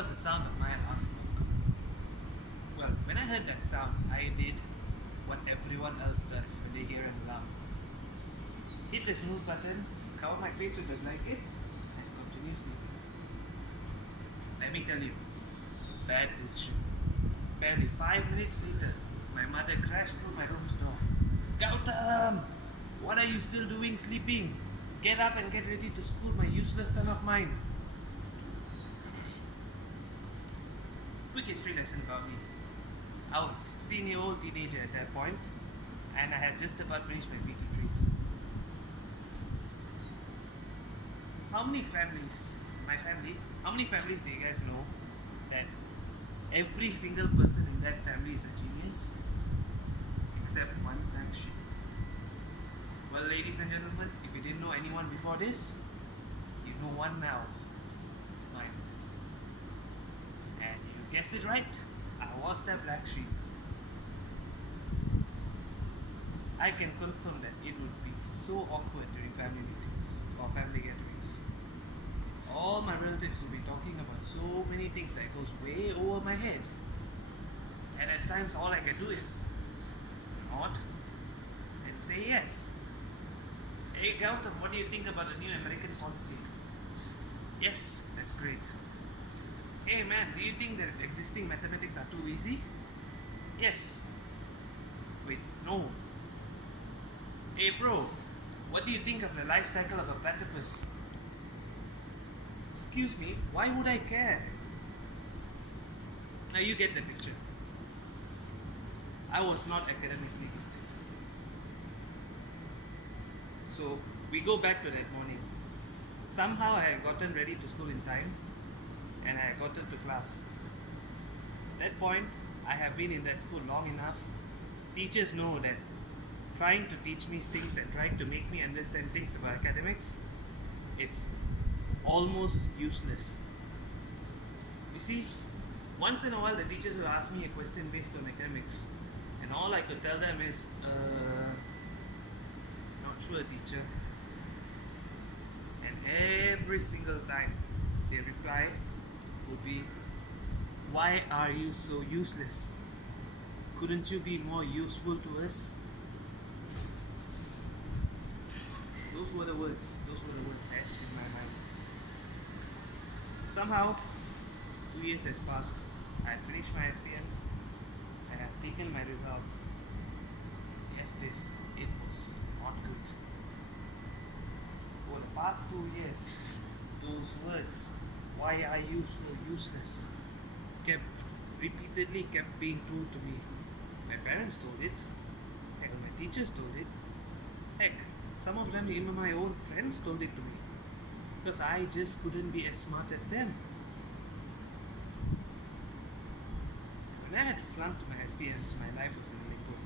That was the sound of my alarm clock. Well, when I heard that sound, I did what everyone else does when they hear an alarm. Hit the snooze button, cover my face with the blankets, and continue sleeping. Let me tell you, bad decision. Barely 5 minutes later, my mother crashed through my room's door. Gautam! What are you still doing sleeping? Get up and get ready to school, my useless son of mine. Quick history lesson about me. I was a 16-year-old teenager at that point, and I had just about finished my PT3s. How many families, my family, how many families do you guys know that every single person in that family is a genius except one black sheep? Well, ladies and gentlemen, if you didn't know anyone before this, you know one now. Mine. And you guessed it right, I was that black sheep. I can confirm that it would be so awkward during family meetings or family gatherings. All my relatives will be talking about so many things that goes way over my head. And at times all I can do is nod and say yes. Hey Gautam, what do you think about the new American policy? Yes, that's great. Hey man, do you think that existing mathematics are too easy? Yes. Wait, no. Hey bro, what do you think of the life cycle of a platypus? Excuse me, why would I care? Now you get the picture. I was not academically gifted. So we go back to that morning. Somehow I had gotten ready to school in time and I had gotten to class. At that point, I have been in that school long enough. Teachers know that trying to teach me things and trying to make me understand things about academics, it's almost useless. You see, once in a while the teachers will ask me a question based on academics, and all I could tell them is, not sure teacher. And every single time their reply would be, why are you so useless? Couldn't you be more useful to us? Those were the words etched in my mind. Somehow, 2 years has passed. I had finished my SPMs and I've taken my results. Yes, it was not good. For the past 2 years, those words, why are you so useless, repeatedly kept being told to me. My parents told it, and my teachers told it. Heck, some of them, even my own friends told it to me. Because I just couldn't be as smart as them. When I had flunked my SPMs, my life was in limbo.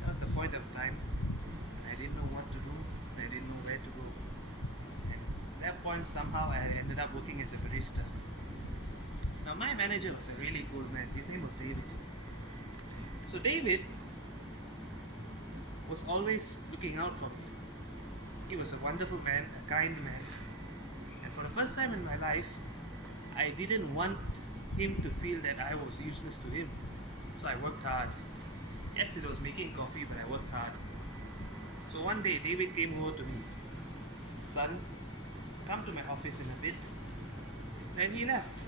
There was a point of time I didn't know what to do, and I didn't know where to go. And at that point, somehow I ended up working as a barista. Now, my manager was a really good man. His name was David. So, David was always looking out for me. He was a wonderful man, a kind man. And for the first time in my life, I didn't want him to feel that I was useless to him. So I worked hard. Yes, it was making coffee, but I worked hard. So one day, David came over to me. Son, come to my office in a bit. Then he left.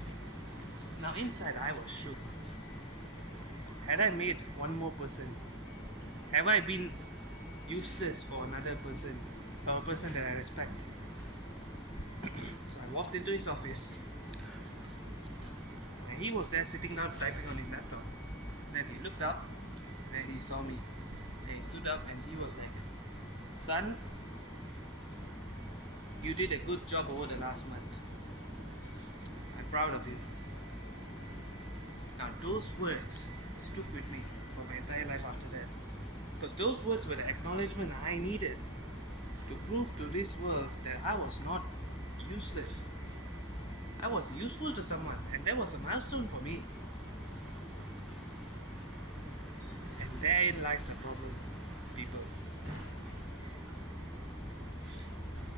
Now inside, I was shook. Had I made one more person? Have I been useless for another person, or a person that I respect? So I walked into his office, and he was there sitting down typing on his laptop. Then he looked up, then he saw me. Then he stood up and he was like, son, you did a good job over the last month. I'm proud of you. Now those words stuck with me for my entire life after that. Because those words were the acknowledgement I needed to prove to this world that I was not useless. I was useful to someone, and that was a milestone for me. And therein lies the problem, people.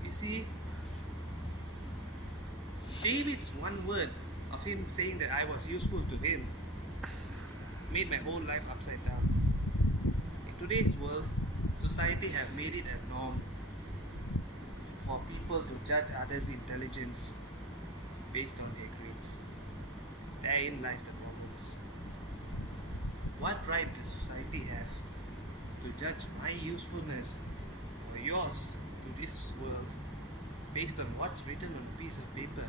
You see, David's one word of him saying that I was useful to him made my whole life upside down. In today's world, society have made it a norm for people to judge others' intelligence based on their grades. Therein lies the problems. What right does society have to judge my usefulness or yours to this world based on what's written on a piece of paper?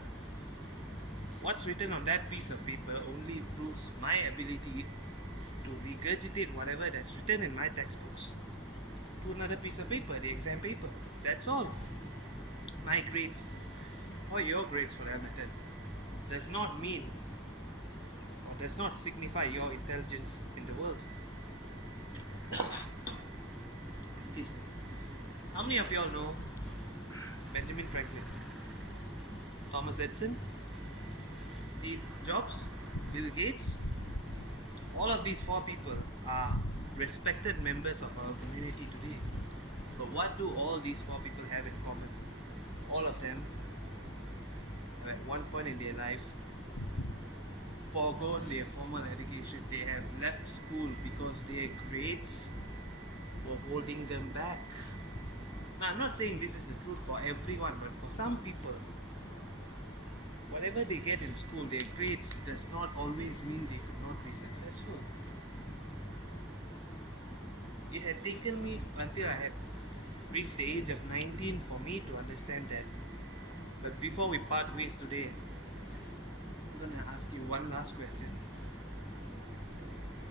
What's written on that piece of paper only proves my ability to regurgitate whatever that's written in my textbooks to another piece of paper, the exam paper. That's all. My grades, or your grades for that matter, does not mean or does not signify your intelligence in the world. Excuse me. How many of y'all know Benjamin Franklin, Thomas Edison, Steve Jobs, Bill Gates? All of these four people are respected members of our community today. But what do all these four people have in common? All of them, at one point in their life, forgone their formal education. They have left school because their grades were holding them back. Now, I'm not saying this is the truth for everyone, but for some people, whatever they get in school, their grades does not always mean they could not be successful. It had taken me until I had reached the age of 19 for me to understand that. But before we part ways today, I'm going to ask you one last question.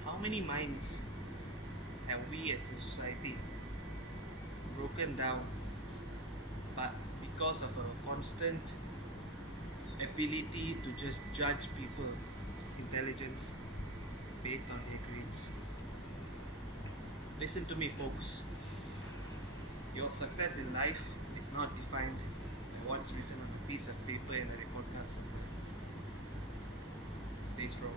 How many minds have we as a society broken down, but because of a constant ability to just judge people's intelligence based on their grades? Listen to me, folks. Your success in life is not defined by what's written on a piece of paper in a report card somewhere. Stay strong.